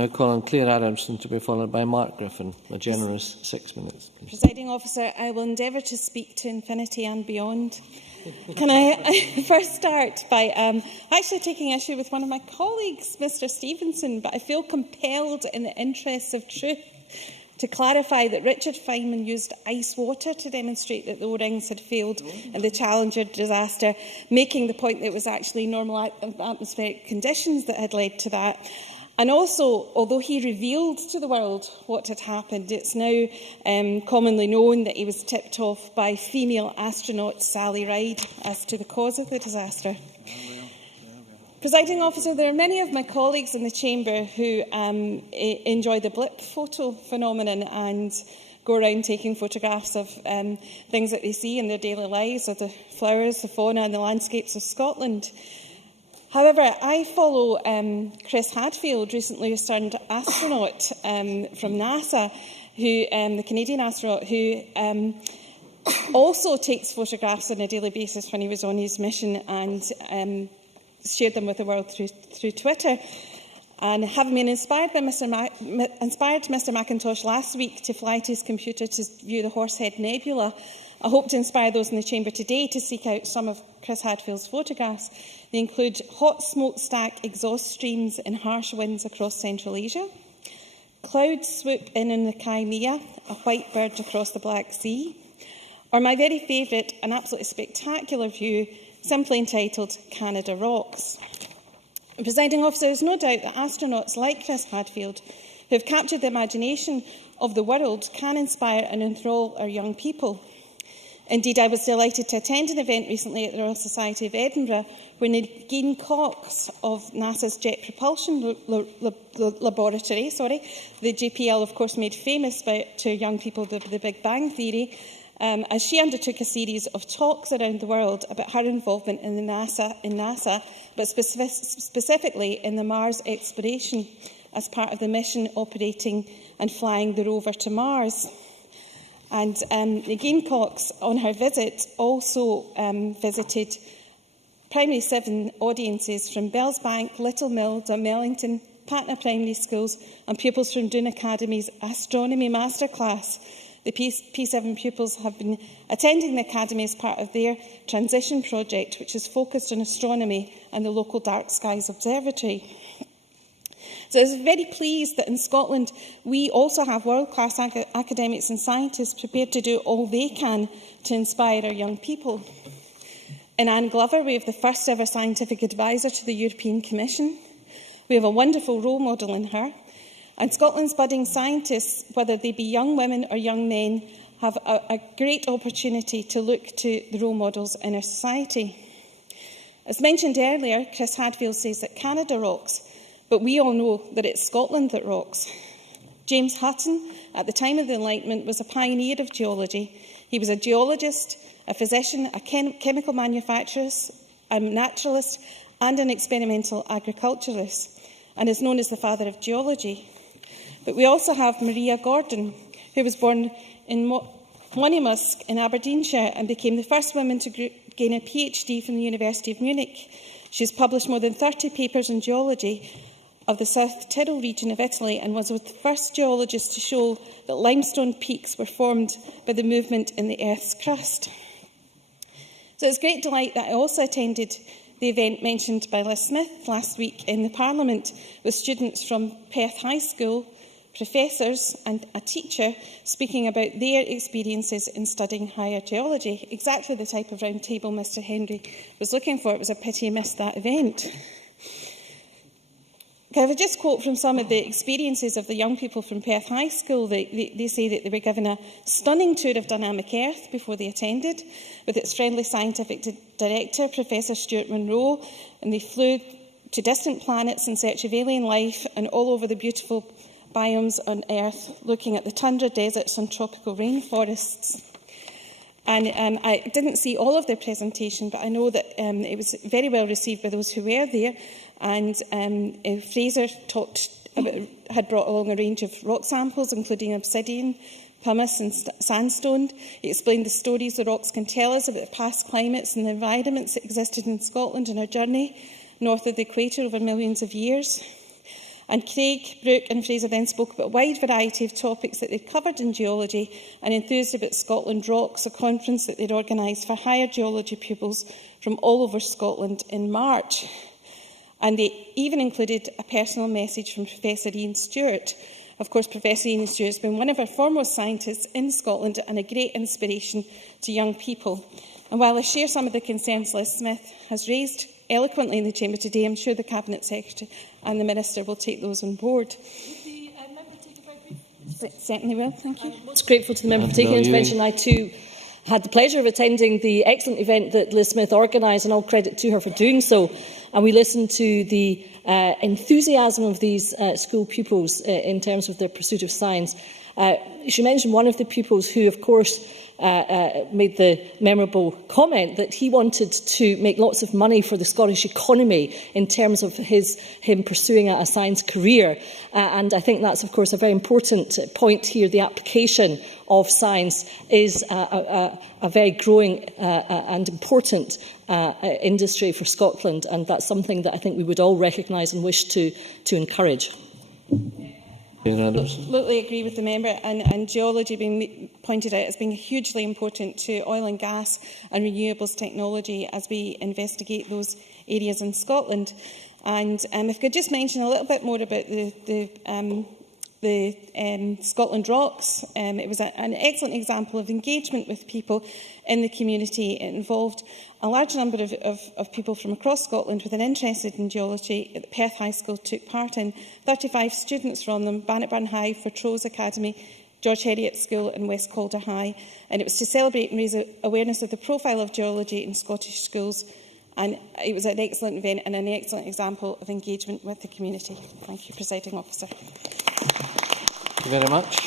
I call on Clare Adamson to be followed by Mark Griffin. A generous 6 minutes, please. Presiding Officer, I will endeavour to speak to infinity and beyond. Can I first start by actually taking issue with one of my colleagues, Mr Stevenson, but I feel compelled in the interests of truth to clarify that Richard Feynman used ice water to demonstrate that the O-rings had failed in the Challenger disaster, making the point that it was actually normal atmospheric conditions that had led to that. And also, although he revealed to the world what had happened, it's now commonly known that he was tipped off by female astronaut Sally Ride as to the cause of the disaster. Presiding Officer, there are many of my colleagues in the Chamber who enjoy the blip photo phenomenon and go around taking photographs of things that they see in their daily lives, of the flowers, the fauna and the landscapes of Scotland. However, I follow Chris Hadfield, recently returned astronaut from NASA, the Canadian astronaut, who also takes photographs on a daily basis when he was on his mission and shared them with the world through Twitter. And having been inspired Mr McIntosh last week to fly to his computer to view the Horsehead Nebula, I hope to inspire those in the Chamber today to seek out some of Chris Hadfield's photographs. They include hot smokestack exhaust streams in harsh winds across Central Asia, clouds swoop in the Crimea, a white bird across the Black Sea, or my very favourite, an absolutely spectacular view, simply entitled Canada Rocks. Presiding Officer, there is no doubt that astronauts like Chris Hadfield, who have captured the imagination of the world, can inspire and enthrall our young people. Indeed, I was delighted to attend an event recently at the Royal Society of Edinburgh where Nadine Cox of NASA's Jet Propulsion Laboratory, the JPL of course made famous to young people the Big Bang Theory, as she undertook a series of talks around the world about her involvement in NASA, but specifically in the Mars exploration as part of the mission operating and flying the rover to Mars. And Nadine Cox, on her visit, also visited primary 7 audiences from Bellsbank, Little Mill, Dunmellington, Patna Primary Schools and pupils from Doon Academy's Astronomy Masterclass. The P7 pupils have been attending the Academy as part of their transition project, which is focused on astronomy and the local Dark Skies Observatory. So I was very pleased that in Scotland we also have world-class academics and scientists prepared to do all they can to inspire our young people. In Anne Glover, we have the first ever scientific advisor to the European Commission. We have a wonderful role model in her. And Scotland's budding scientists, whether they be young women or young men, have a great opportunity to look to the role models in our society. As mentioned earlier, Chris Hadfield says that Canada rocks, but we all know that it's Scotland that rocks. James Hutton, at the time of the Enlightenment, was a pioneer of geology. He was a geologist, a physician, a chemical manufacturer, a naturalist and an experimental agriculturalist, and is known as the father of geology. But we also have Maria Gordon, who was born in Monymusk in Aberdeenshire and became the first woman to gain a PhD from the University of Munich. She has published more than 30 papers in geology of the South Tyrol region of Italy and was the first geologist to show that limestone peaks were formed by the movement in the Earth's crust. So it's great delight that I also attended the event mentioned by Liz Smith last week in the Parliament with students from Perth High School, professors and a teacher speaking about their experiences in studying higher geology. Exactly the type of round table Mr Henry was looking for. It was a pity he missed that event. Can I just quote from some of the experiences of the young people from Perth High School? They say that they were given a stunning tour of dynamic Earth before they attended, with its friendly scientific director, Professor Stuart Munro, and they flew to distant planets in search of alien life and all over the beautiful biomes on Earth, looking at the tundra deserts and tropical rainforests. And I didn't see all of their presentation, but I know that it was very well received by those who were there. And Fraser had brought along a range of rock samples, including obsidian, pumice and sandstone. He explained the stories the rocks can tell us about the past climates and the environments that existed in Scotland on our journey north of the equator over millions of years. And Craig, Brooke and Fraser then spoke about a wide variety of topics that they'd covered in geology and enthused about Scotland Rocks, a conference that they'd organised for higher geology pupils from all over Scotland in March. And they even included a personal message from Professor Ian Stewart. Of course, Professor Ian Stewart has been one of our foremost scientists in Scotland and a great inspiration to young people. And while I share some of the concerns Liz Smith has raised eloquently in the Chamber today, I'm sure the Cabinet Secretary and the Minister will take those on board. Certainly will, thank you. I'm most grateful to the member for taking intervention. I too had the pleasure of attending the excellent event that Liz Smith organised, and all credit to her for doing so. And we listened to the enthusiasm of these school pupils in terms of their pursuit of science. She mentioned one of the pupils who, of course, made the memorable comment that he wanted to make lots of money for the Scottish economy in terms of him pursuing a science career. And I think that's, of course, a very important point here. The application of science is a very growing and important industry for Scotland, and that's something that I think we would all recognise and wish to encourage. I absolutely agree with the member, and geology being pointed out as being hugely important to oil and gas and renewables technology as we investigate those areas in Scotland. And if I could just mention a little bit more about the Scotland Rocks. It was an excellent example of engagement with people in the community. It involved a large number of people from across Scotland with an interest in geology that Perth High School took part in. 35 students from them, Bannockburn High, Fortrose Academy, George Heriot School and West Calder High. And it was to celebrate and raise awareness of the profile of geology in Scottish schools. And it was an excellent event and an excellent example of engagement with the community. Thank you, Presiding Officer. Thank you very much.